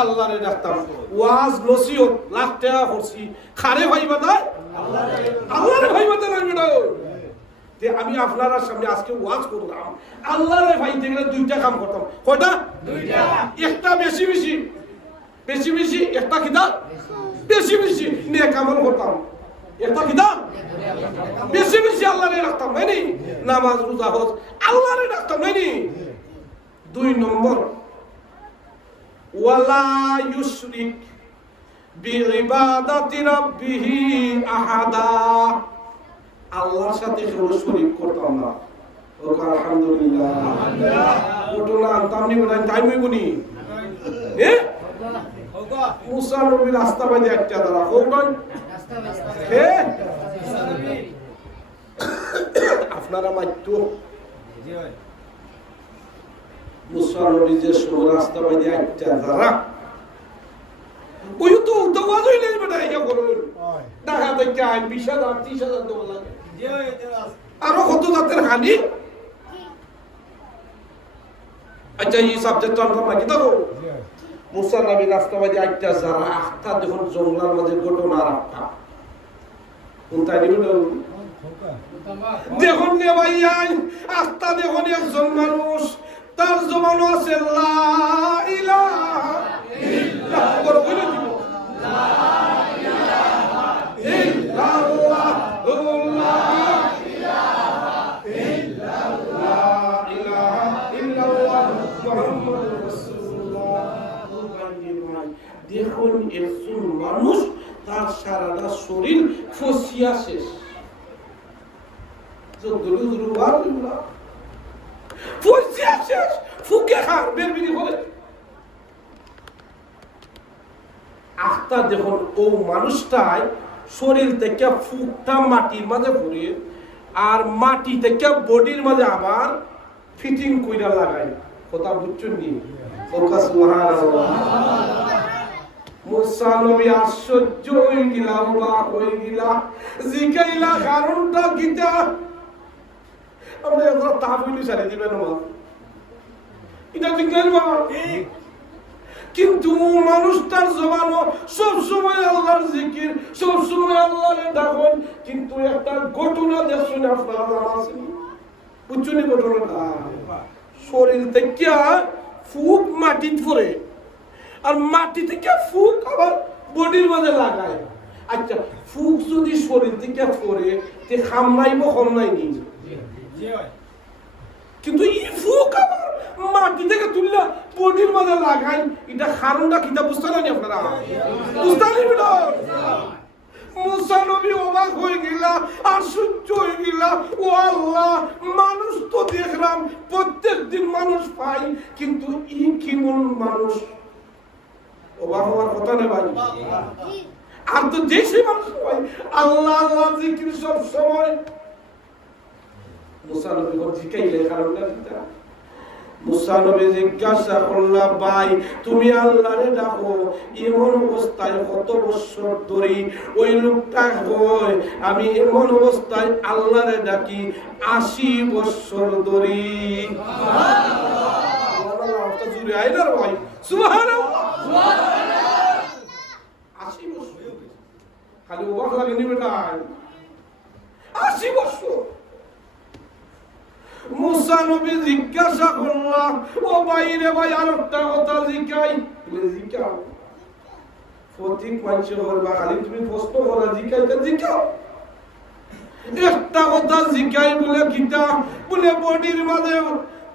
আল্লাহরে ডাকতাম ওয়াজ নসিহত লাখ টাকা করছি খারে ভাইবা দা আল্লাহরে ভাইবা দা না বেটা তে আমি আপনাদের সামনে আজকে ওয়াজ করলাম আল্লাহরে ভাইতে গেলে দুইটা কাম করতাম কয়টা দুইটা একটা বেশি একটা কিতাব বেশি নেক আমল করতাম একটা কিতাব বেশি আল্লাহরে ডাকতাম নাইনি নামাজ রোজা হজ আল্লাহরে ডাকতাম নাইনি 2 নম্বর ওয়ালা ইউশরিক বিইবাদাতি রাব্বিহি আহাদা আল্লাহর সাথে কোনো শরীক করতাম না ও আলহামদুলিল্লাহ ওটুলা তামনি বলেন টাইম হইবনি এ মুসা নবী রাস্তা বাইরে একটা দাঁড়া কোন হে আপনারা মাইতো জি ভাই মুসা নবী যে রাস্তা বাইরে একটা দাঁড়া ওই তো দাওয়াজ হইলে বেটা ইয়া করুন টাকা দেখতে আইন 20,000 30,000 টাকা লাগে জি ভাই আরো কত জাতের হানি আচ্ছা এই সাবজেক্ট আমরা নাকি দাও মুসা নবী রাস্তা বাইরে একটা যারা আখতা দেখুন জঙ্গলার মাঝে ঘটনা রাখা কোনটা নিলো দেখুন নে ভাইয়াই আখতা দেখুন একজন মানুষ তার জবান আছে লা ইলাহা ইল্লাল্লাহ বড় কইলে দিব লা ইলাহা ইল্লাল্লাহ লা ইলাহা ইল্লাল্লাহ মুহাম্মাদুর রাসূলুল্লাহ দেখুন একজন মানুষ তার সারাটা শরীর ফসিয়া শেষ ফসিয়া শেষ ফুকে খার বেরবিরি বলে আখতা দেখুন ও মানুষটাই শরীর থেকে ফুকটা মাটির মাঝে পড়ে আর মাটি থেকে বডির মাঝে আবার ফিটিং কইরা লাগায় কথা বুঝছেন নি সুবহানাল্লাহ মুসা নবী আশ্চর্য হয়ে গেলা, অবাক হয়ে গেলা, জিজ্ঞাইলা কারণটা কিটা? আমরা এবার তা বলি সারি দিবেন না, এটা জিজ্ঞাসা কিন্তু মানুষটার জবানও সবসময় আল্লাহর জিকির, সবসময় আল্লাহর ডাকন। কিন্তু একটা ঘটনা দেখুন আপনারা জানা আছে, বুঝছেন ঘটনাটা? শরীর থেকে ফুক মাটি পড়ে, আর মাটি থেকে ফুক আবার বডির মাঝে লাগায়। আচ্ছা, ফুক যদি শরীর থেকে পড়ে তে খামড়াইব, কম নাই নি? কিন্তু এই ফুক আবার মাটি থেকে তুললে বডির মাঝে লাগাই, এটা কারণটা কিটা বুঝতে পারেন আপনারা? বুঝতে পারেন? মুসা নবী অবাক হয়ে গেলা, আশ্চর্য হয়ে গেলা, ও আল্লাহ, মানুষ তো দেখলাম প্রত্যেক দিন মানুষ পাই, কিন্তু ই কেমন মানুষ? অবাক হওয়ার কথা নেই ভাই। আর তো যে সেই মানুষ পাই আল্লাহ আল্লাহ জিকির সব সময়। মুসা নবী জিজ্ঞাসা কারণটা কিটা? মুসা নবী জিজ্ঞাসা করলা, ভাই তুমি আল্লাহরে ডাকো, এমন অবস্থায় কত বছর ধরে? ওই লোকটা কয়, আমি এমন অবস্থায় আল্লাহরে ডাকি 80 বছর ধরে। সুবহানাল্লাহ, জুড়ে আইনার ভাই, সুবহানাল্লাহ, 80 বছর। খালি অবাক লাগেনি বেটা, 80 বছর। মুসা নবী জিজ্ঞাসা করলাম, ও ভাই রে ভাই, আর একটা কথা জিজ্ঞাই। জিজ্ঞাও প্রতীক মানছে করবা, খালি তুমি প্রশ্ন করা, জিজ্ঞাইতে জিজ্ঞাও। একটা কথা জিজ্ঞাই বলে কিটা? বলে বডির মাঝে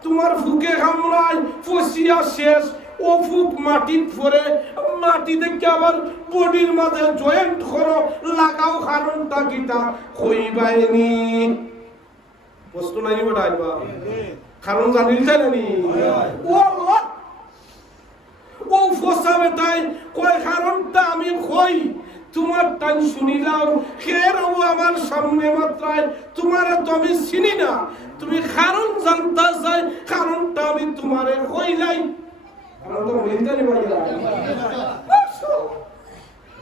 তোমার ফুকে কামড়ায়, ফসিয়া শেষ, ও ফুক মাটি পড়ে, মাটি থেকে আবার বডির মাঝে জয়েন্ট করো, লাগাও, কারণটা কিটা? কইবাইনি। প্রশ্ন নাই বটাইবা, কারণ জানিল চাই নানি? ও আল্লাহ, ও ফসা বেটাই কয় কারণটা আমি কই, তোমার টান শুনিলাম, খের ও আমার সামনে মাত্রায়, তোমারে তো আমি চিনি না, তুমি কারণ জানতে চাই, কারণটা আমি তোমারে কইলাই। কারণটা মিল জানি ভাই,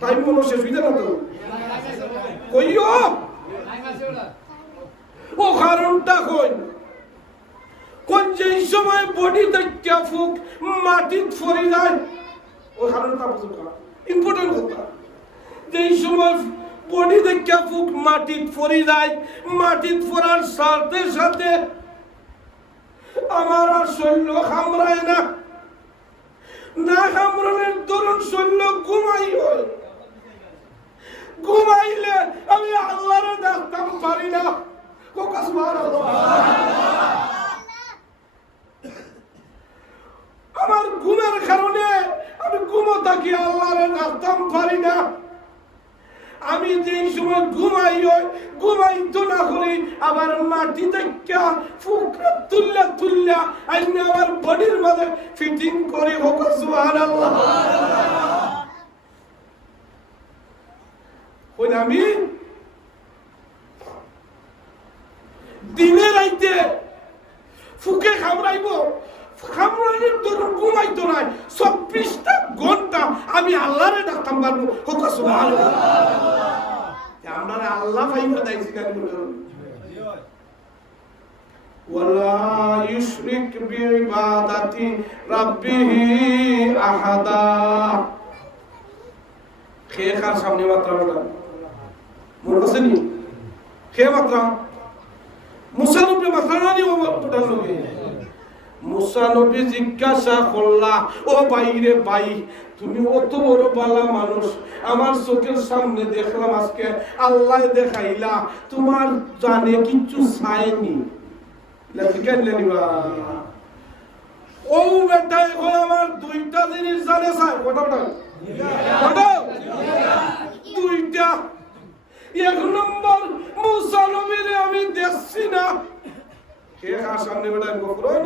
টাইম মনে শেষ হইতে না তো কইও। ও কারণটা কই, কোন যে সময় বডি থেকে ফুক মাটি পড়ে যায়, ও কারণটা বুঝুকা, ইম্পর্টেন্ট কথা। যে সময় বডি থেকে ফুক মাটি পড়ে যায়, মাটি পড়ার সাথে সাথে আমার আর শরীর কামড়ায় না, না কামড়ানোর দরুন শরীর ঘুমাই হয়, ঘুমাইলে আমি আল্লাহরে ডাকতাম পারি না। আমার ঘুমের কারণে আমি ঘুমো থাকি, আল্লাহরে ডাকতাম পারি না। আমি যে সময় ঘুমাইতো না করি, আবার মাটি থেকে ফুকরা তুল্লা তুল্লা আইনে আমার বডির মাঝে ফিটিং করে, হোক সুবহানাল্লাহ। কই আমি দিনে রাইতে ফুকে কামড়াইব, কামড়াইলে তোর ঘুমাইতো নাই, 24টা ঘন্টা আমি আল্লাহরে ডাকতাম পারবো, হোক সুবহানাল্লাহ। আমরা আল্লাহ পাইবা দাইছি কেন? ওয়ালা ইউশরিক বিইবাদাতি রাব্বিহি আহাদা। কে কার সামনে মাত্রা বলা মনে আছে নি? কে মাত্রা? মুসা নবী মাত্রানি ও পড়ার লোকে। মুসা নবী জিজ্ঞাসা করলা, ও ভাই রে ভাই, তুমি অত বড় বালা মানুষ, আমার চোখের সামনে দেখলাম, আজকে আল্লাহ দেখাইলা, তোমার জানে কিচ্ছু চাইনি, ও বেটাই কই আমার দুইটা জিনিস জানে চাই। কটা দুইটা। এক নম্বর, মুসা নবীরে আমি দেখছি না। কে কার সামনে বেটাই গফরন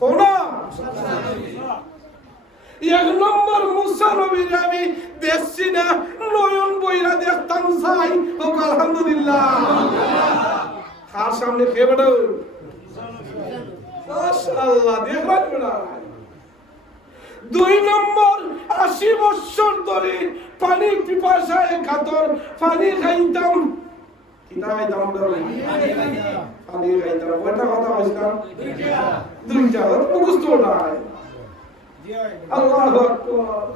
কোনা? এক নম্বর, মুসা নবীরে আমি দেখছি না, নয়ন বইরা দেখতাম চাই, ও আলহামদুলিল্লাহ। কার সামনে কে বেটা? মাশাআল্লাহ, দেখবেন বেটা। দুই নম্বর, 80 বছর করি পানি পিপাসায় কাতর পানি খাইতাম কিতা খাইতাম পানি খাইতাম কয়টা কথা কইতাম দুইটা মুখস্থ নাই আল্লাহু আকবার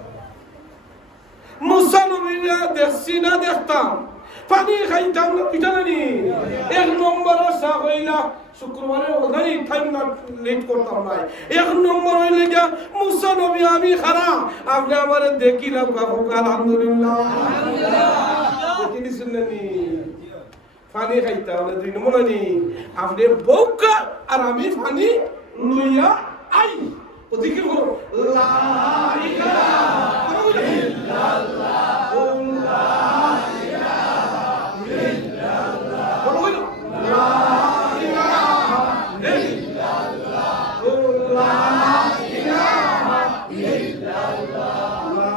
মুসা নবীরা দেখছি না দেখতাম পানি খাইতাম না পিটানি এক নম্বর আশা হইলা শুক্রবারে ওখানে টাইম না লেট করতাম না এক নম্বর হইলে গিয়া মুসা নবী আমি খারা আপনি আমারে দেখিলাম কাকু আলহামদুলিল্লাহ দেখিনি শুনলেনি পানি খাইতাম না দুই নম্বর নি আপনি বউকা আর আমি পানি লইয়া আই ওদিকে বলো লা ইলাহা ইল্লাল্লাহ লা ইলাহা ইল্লাল্লাহ বলো লা ইলাহা ইল্লাল্লাহ লা ইলাহা ইল্লাল্লাহ লা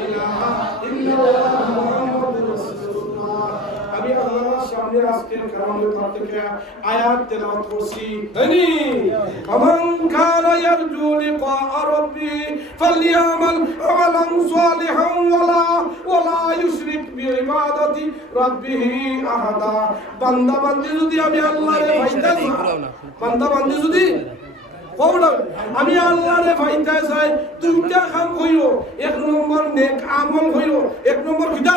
ইলাহা ইল্লাল্লাহ মুহাম্মাদুর রাসূলুল্লাহ আমি আল্লাহর সামনে আজকে কালামের পাঠ থেকে আয়াত তেলাওয়াত করছি জানি কামান কানা ইয়ারজু লিকা রাব্বি ফালইয়ামাল আমালান সালিহান ওয়ালা ইউশরিক বিইবাদাতি রাব্বিহি আহাদা বান্দা বান্দি যদি আমি আল্লাহরে ভাইতাছি বান্দা বান্দি যদি আমি আল্লাহরে ভাইতা চাই দুইটা কাম হইল এক নম্বর নেক আমল হইল এক নম্বর কিটা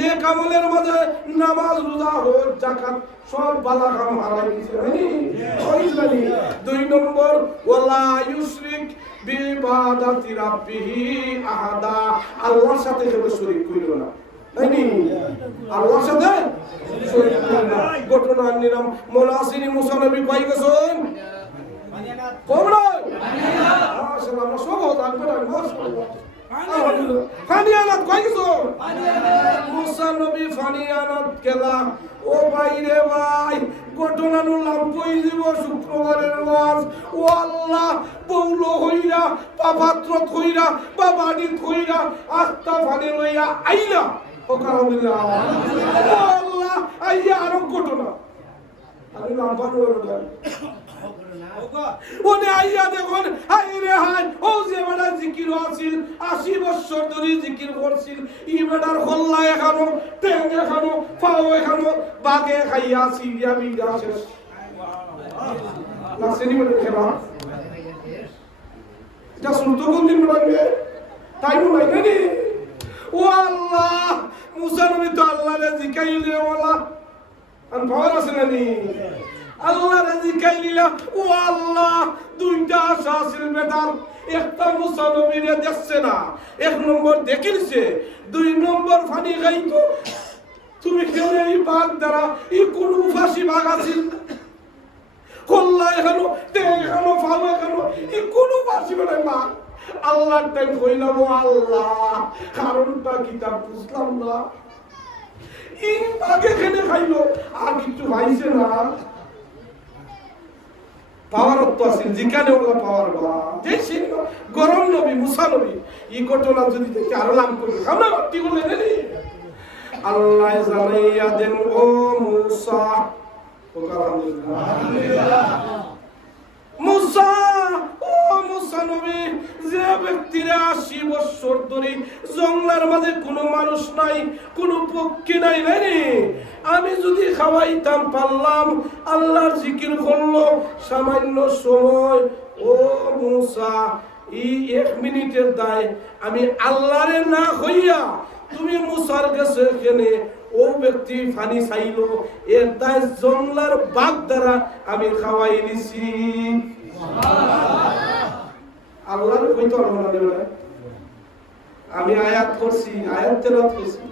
নেক আমলের মাঝে নামাজ রোজা হজ যাকাত সব ভালো কাম হারাই দিছে হইছনি দুই নম্বর ওয়ালা ইউশরিক বিইবাদাতি রাব্বিহি আহাদা আল্লাহর সাথে কেউ শরীক কইলো না নাইনি আল্লাহর সাথে শরীক কইলো না ঘটনা নিলাম মোলাসিনী মুসা নবী কই গেছেন কোমরা মাশাআল্লাহ আমরা সব থাকবে না মাশাআল্লাহ ফানিয়ানাত কই গেছো মুসা নবী ফানিয়ানাত গেলা ও ভাই রে ভাই ঘটনা নুলাম কই দিব শুক্রবারের ওয়াজ ও আল্লাহ বউলো হইরা পাপাত্রত হইরা বাবাডিত হইরা আস্তা ফানি লইয়া আইলা ও কালামিল্লাহ ও আল্লাহ আইয়া আর ঘটনা আমি নাম পানো ওনে আইয়া দেখুন হাই রে হাই ও যে বড় জিকির আছিল 80 বছর ধরে জিকির করছিল ই বেটার খল্লা এখানো টেং এখানো পাও এখানো বাগে খাইয়া সিরিয়া বিগা শেষ না সেনি বলে খেলা যা শুনতো কোন দিন বলবে তাই বলাই নানি ও আল্লাহ মুসা নবী তো আল্লাহরে জিকাইলে ওয়ালা আন পাওয়ার আছে নানি আল্লাহ রাজি কাইলিলা ও আল্লাহ দুইটা আশা আছিল বেটার একটা মুসা নবীরে দেখছে না এক নম্বর দেখিলছে দুই নম্বর ফানি গাইতো তুমি কেন এই বাঘ দ্বারা এই কোন ফাঁসি বাঘ আছিল কল্লা এখানো তে এখানো ফাও এখানো এই কোন ফাঁসি বানাই মা আল্লাহর টাইম কইলাম ও আল্লাহ কারণটা কি তা বুঝলাম না এই বাঘে খেলে খাইলো আর কিছু ভাইছে না পাওয়ার তো আছে যেখানে ওলা পাওয়ার বা যে সেই গরম নবী মুসা নবী এই ঘটনা যদি দেখে আরো নাম করবে আমরা ভক্তি বলে নেই আল্লাহ জানাইয়া দেন ও মুসা আলহামদুলিল্লাহ মুসা ও মুসা নবী যে ব্যক্তিরা 80 বছর ধরে জঙ্গলের মাঝে কোনো মানুষ নাই কোনো পক্ষী নাই রে আমি যদি খাওয়াইতাম পারলাম আল্লাহর জিকির করলো সামান্য সময় ও মুসা এই 1 মিনিটের দায় আমি আল্লাহরে না হইয়া তুমি মুসার কাছে কেনে ও ব্যক্তি ফানি চাইলো এর দায় জঙ্গলার বাঘ দ্বারা আমি খাওয়াই দিছি আল্লাহর কইতো না আমি আয়াত করছি আয়াত তেলাওয়াত করছি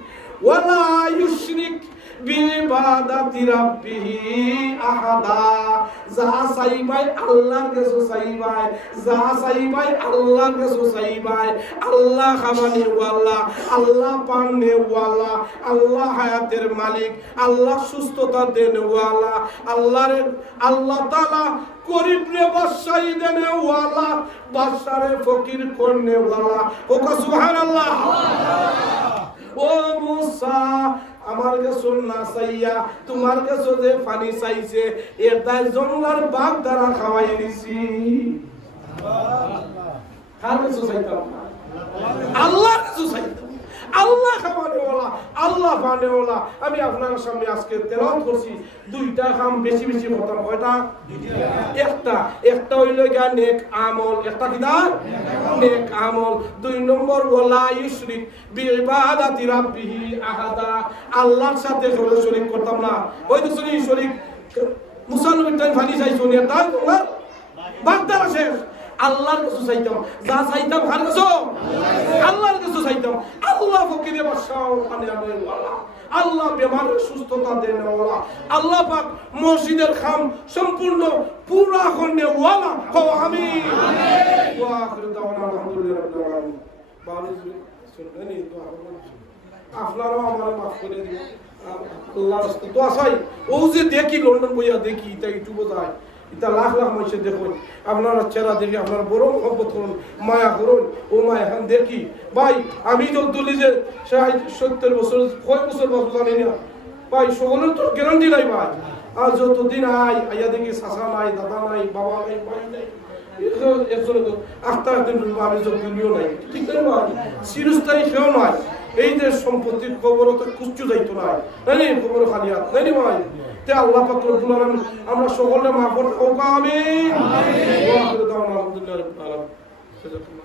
ওয়ালা ইউশরিক বিইবাদাতি রাব্বিহি আহাদা যা চাইবাই আল্লাহর কাছে চাইবাই যা চাইবাই আল্লাহর কাছে চাইবাই আল্লাহ খাবানি ওয়ালা আল্লাহ পানে ওয়ালা আল্লাহ হায়াতের মালিক আল্লাহ সুস্থতা দেন ওয়ালা আল্লাহ তাআলা গরিব রে বাদশাহী দেন ওয়ালা বাদশারে ফকির করনে ওয়ালা ও সুবহানাল্লাহ ও মুসা আমার কাছে না চাইয়া তোমার কাছে যে পানি চাইছে এর দায় জঙ্গলার বাঘ দ্বারা খাওয়াই দিছি সুবহানাল্লাহ কার কাছে চাইতাম আল্লাহর কাছে চাইতাম আল্লাহ খাওয়ানেওয়ালা আল্লাহ পানেওয়ালা আমি আপনার সামনে আজকে তেলাওয়াত করছি দুইটা কাম বেশি বেশি করতাম কয়টা একটা হইল গিয়া নেক আমল একটা কি দা নেক আমল দুই নম্বর ওয়ালা ইউশরিক বিইবাদাতি রাব্বিহি আহাদা আল্লাহর সাথে কোনো শরীক করতাম না ওই তো শুনি শরীক মুসলমান টাইম ফানি চাই শুনি তাই তোমার বাগদার আছে আল্লাহর কাছে চাইতাম যা চাইতাম কার কাছে আল্লাহর কাছে চাইতাম আল্লাহ ফকিরে বাদশাহ পানি আনেওয়ালা আল্লাহ বেমারের সুস্থতা দেনেওয়ালা আল্লাহ পাক মসজিদের খাম সম্পূর্ণ পুরা করনেওয়ালা কও আমিন ওয়া আখিরু দাওয়ানা আলহামদুলিল্লাহি রাব্বিল আলামিন বারো শুনলেন এই দোয়া আপনারাও আমার মাফ করে দিন আল্লাহর রাস্তা তো আসাই ও যে দেখি লন্ডন বইয়া দেখি এটা ইউটিউবে যায় এটা লাখ লাখ মানুষের দেখুন আপনারা চেহারা দেখি আপনারা বড় মহব্বত করুন মায়া করুন ও মায়া এখন দেখি ভাই আমি তো তুলি যে 70 বছর কয় বছর বাবু জানি না ভাই সকলের তো গ্যারান্টি নাই ভাই আর যতদিন আইয়া দেখি চাচা নাই দাদা নাই বাবা নাই ভাই নাই একজনে তো আটটা একদিন আমি যতদিনও নাই ঠিক আছে ভাই চিরস্থায়ী সেও নাই এই যে সম্পত্তির খবর তো কুচ্ছু যাইতো না নাই খবর খালি হাত নাই ভাই তে আল্লাহ পাক রব্বুল আলামিন আমরা সকলে মাফ করতে আমিন আমিন ওয়া আখিরু দাওয়ানা আলহামদুলিল্লাহি রাব্বিল আলামিন